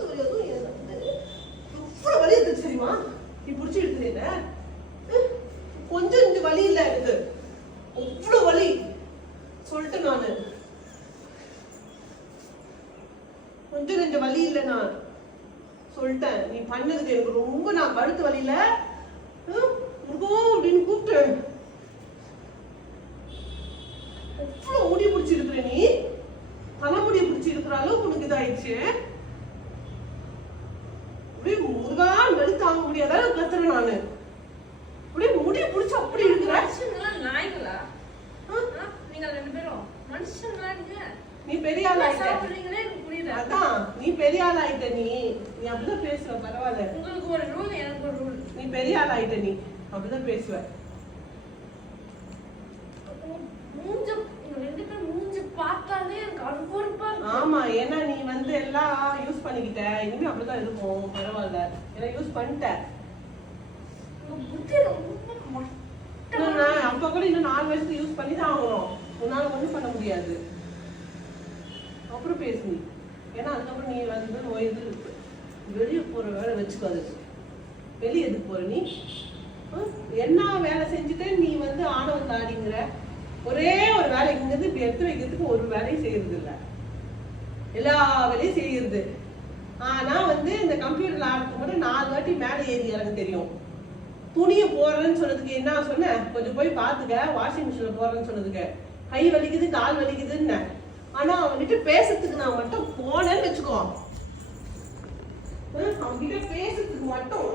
கழுத்து வலி அதுவும் எவ்வளவு வலி இருக்கு தெரியுமா? நீ பிடிச்சி எடுத்துறீங்க கொஞ்சம் இந்த வலி இல்ல எனக்கு அவ்வளவு வலி சொல்லிட்டு நானு கொஞ்சம் இந்த வலி இல்ல நான் சொல்லிட்டேன். நீ பண்ணதுக்கு எனக்கு ரொம்ப நான் கழுத்து வலியில முருகோம் அப்படின்னு கூப்பிட்டு அவ்வளவு முடி பிடிச்சி இருக்கிற நீ தலைமுடி பிடிச்சி இருக்கிற அளவுக்கு உனக்கு இதாயிடுச்சு. அப்படியே முருகான் வலி தாங்க முடியாத கத்துறேன் நானு. அப்படியே முடி பிடிச்சி அப்படி இருக்கிற நாய்களா நீங்க 2 பேரும் மனுஷங்களா? நீ பெரிய ஆள் ஆயிட்ட. அதான் நீ பெரிய ஆள் ஆயிட்ட. நீ அப்படிதான் பேசுவ. பரவாயில்ல, உங்களுக்கு ஒரு ரூல் எனக்கு ஒரு ரூல். நீ பெரிய ஆள் ஆயிட்ட. நீ அப்படிதான் பேசுவ. ஆமா, ஏன்னா நீ வந்து எல்லாம் யூஸ் பண்ணிக்கிட்ட. இனிமே அப்படிதான் இருக்கும். பரவாயில்ல, ஏன்னா யூஸ் பண்ணிட்ட. அப்ப கூட இன்னும் 4 வருஷத்துக்கு யூஸ் பண்ணி தான் ஆகணும். உன்னால ஒண்ணும் பண்ண முடியாது. அப்புறம் பேசு நீ. ஏன்னா அதுக்கப்புறம் நீ வந்து நோய் இருக்கு. வெளியே போற வேலை வச்சுக்காது. வெளியே எதுக்கு போற நீ? என்ன வேலை செஞ்சுட்டு நீ வந்து ஆணவம் தாடிங்கிற? ஒரே ஒரு வேலை இங்கிருந்து இப்ப எடுத்து வைக்கிறதுக்கு ஒரு வேலையும் செய்யறது இல்லை. எல்லா வேலையும் செய்யறது. ஆனா வந்து இந்த கம்ப்யூட்டர்ல ஆடுறதுக்கு மட்டும் 4 வாட்டி மேலே ஏறி இறங்க தெரியும். துணியை போடுறேன்னு சொன்னதுக்கு என்ன சொன்ன? கொஞ்சம் போய் பாத்துக்க. வாஷிங் மிஷின்ல போடுறேன்னு சொன்னதுக்கு கை வலிக்குது கால் வலிக்குதுன்னு. ஆனா அவன்கிட்ட பேசுறதுக்கு நான் மட்டும் போனேன்னு வச்சுக்கோ. அவன்கிட்ட பேசுறதுக்கு மட்டும்